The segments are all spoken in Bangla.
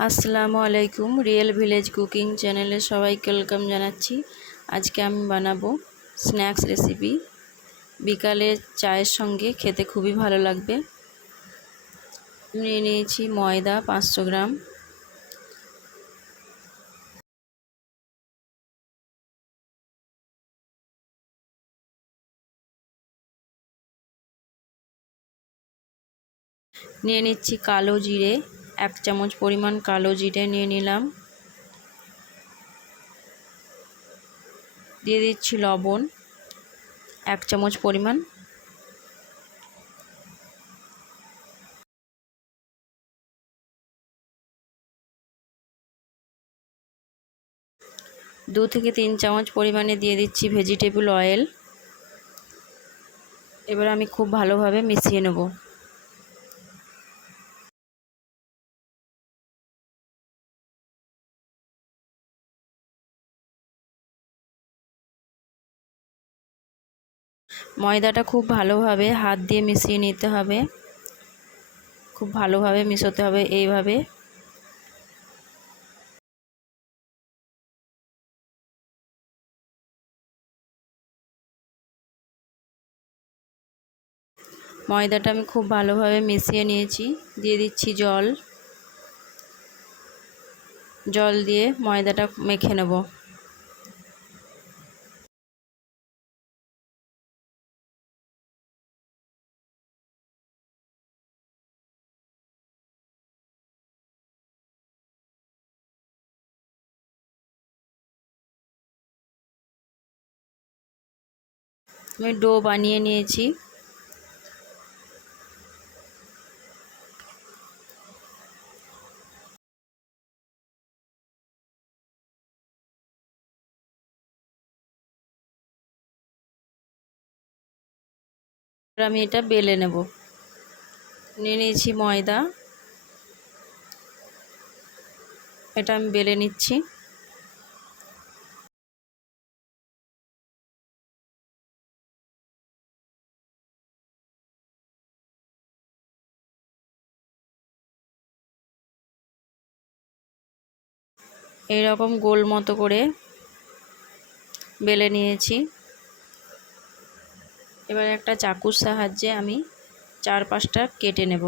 আসসালামু আলাইকুম। রিয়েল ভিলেজ কুকিং চ্যানেলে সবাইকে ওয়েলকাম জানাচ্ছি। আজকে আমি বানাবো স্ন্যাক্স রেসিপি। বিকালে চায়ের সঙ্গে খেতে খুবই ভালো লাগবে। নিয়ে নিয়েছি ময়দা 500 গ্রাম, নিয়ে নিচ্ছি কালো জিরে, 1 চামচ পরিমাণ কালো জিরে নিয়ে নিলাম। দিয়ে দিচ্ছি লবণ 1 চামচ পরিমাণ। দু থেকে 3 চামচ পরিমাণে দিয়ে দিচ্ছি ভেজিটেবল অয়েল। এবার আমি খুব ভালোভাবে মিশিয়ে নেব। ময়দাটা খুব ভালোভাবে হাত দিয়ে মিশিয়ে নিতে হবে। খুব ভালোভাবে মিশাতে হবে এইভাবে। ময়দাটা আমি খুব ভালোভাবে মিশিয়ে নিয়েছি। দিয়ে দিচ্ছি জল। জল দিয়ে ময়দাটা মেখে নেব। আমি ডো বানিয়ে নিয়েছি। আমি এটা বেলে নেব। নিয়ে নিয়েছি ময়দা, এটা আমি বেলে নিচ্ছি। এইরকম গোল মতো করে বেলে নিয়েছি। এবার একটা চাকুর সাহায্যে আমি 4-5টা কেটে নেব।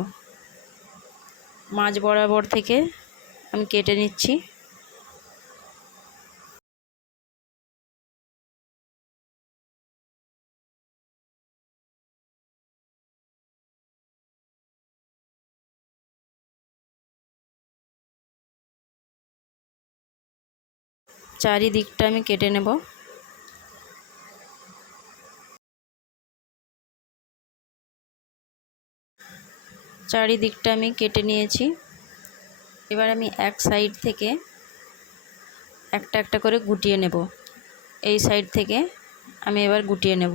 মাঝ বরাবর থেকে আমি কেটে নিচ্ছি। চারিদিকটা আমি কেটে নেব। চারিদিকটা আমি কেটে নিয়েছি। এবার আমি এক সাইড থেকে একটা একটা করে গুটিয়ে নেব। এই সাইড থেকে আমি এবার গুটিয়ে নেব।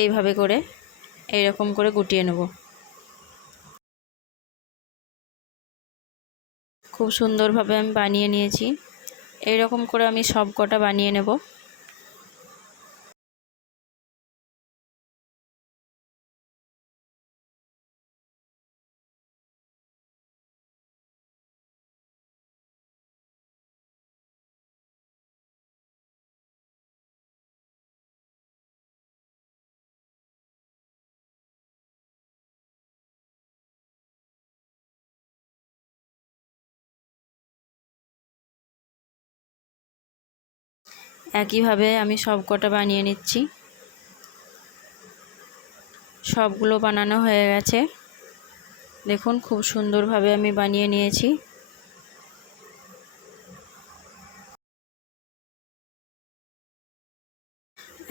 এইভাবে করে এইরকম করে গুটিয়ে নেব। খুব সুন্দরভাবে আমি বানিয়ে নিয়েছি। এইরকম করে আমি সব কটা বানিয়ে নেব। একইভাবে আমি সব কটা বানিয়ে নিচ্ছি। সবগুলো বানানো হয়ে গেছে। দেখুন খুব সুন্দরভাবে আমি বানিয়ে নিয়েছি।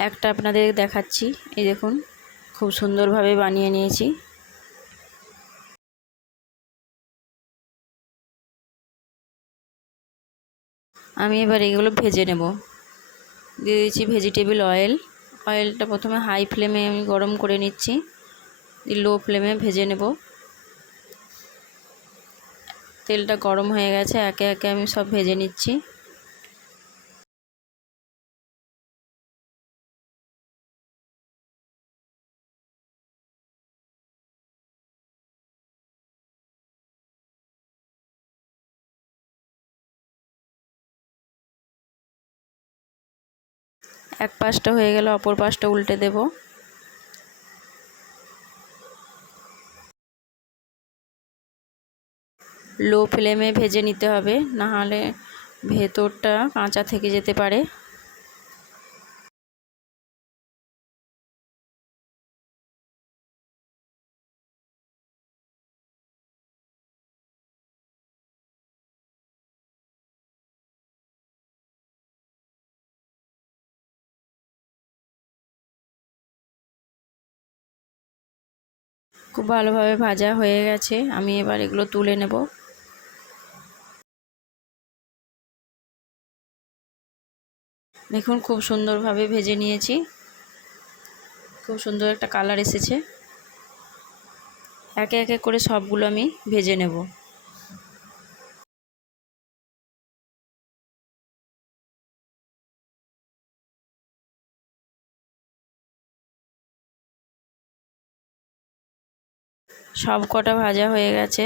একটা আপনাদের দেখাচ্ছি। এই দেখুন খুব সুন্দরভাবে বানিয়ে নিয়েছি। আমি এবার এগুলো ভেজে নেব। দিয়ে দিচ্ছি ভেজিটেবল অয়েল। অয়েলটা প্রথমে হাই ফ্লেমে আমি গরম করে নিচ্ছি, লো ফ্লেমে ভেজে নেব। তেলটা গরম হয়ে গেছে, একে একে আমি সব ভেজে নিচ্ছি। এক পাশটা হয়ে গেলে অপর পাশটা উল্টে দেব। লো ফ্লেমে ভেজে নিতে হবে, না হলে ভেতরটা কাঁচা থেকে যেতে পারে। খুব ভালোভাবে ভাজা হয়ে গেছে, আমি এবার এগুলো তুলে নেব। দেখুন খুব সুন্দরভাবে ভেজে নিয়েছি, খুব সুন্দর একটা কালার এসেছে। একে একে করে সবগুলো আমি ভেজে নেব। সব কটা ভাজা হয়ে গেছে।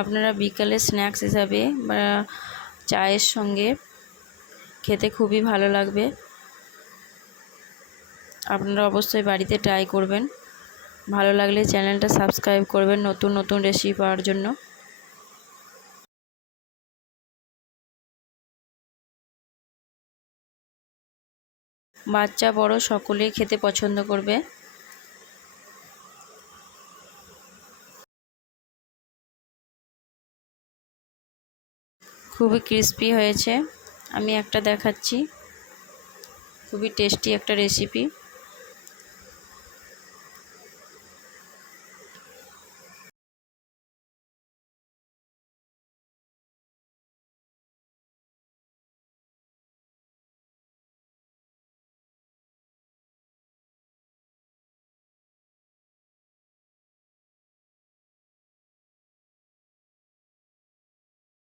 আপনারা বিকালে স্ন্যাক্স হিসাবে বা চায়ের সঙ্গে খেতে খুবই ভালো লাগবে। আপনারা অবশ্যই বাড়িতে ট্রাই করবেন। ভালো লাগলে চ্যানেলটা সাবস্ক্রাইব করবেন নতুন নতুন রেসিপি পাওয়ার জন্য। বাচ্চা বড় সকলেই খেতে পছন্দ করবে। খুবই ক্রিস্পি হয়েছে, আমি একটা দেখাচ্ছি। খুবই টেস্টি একটা রেসিপি।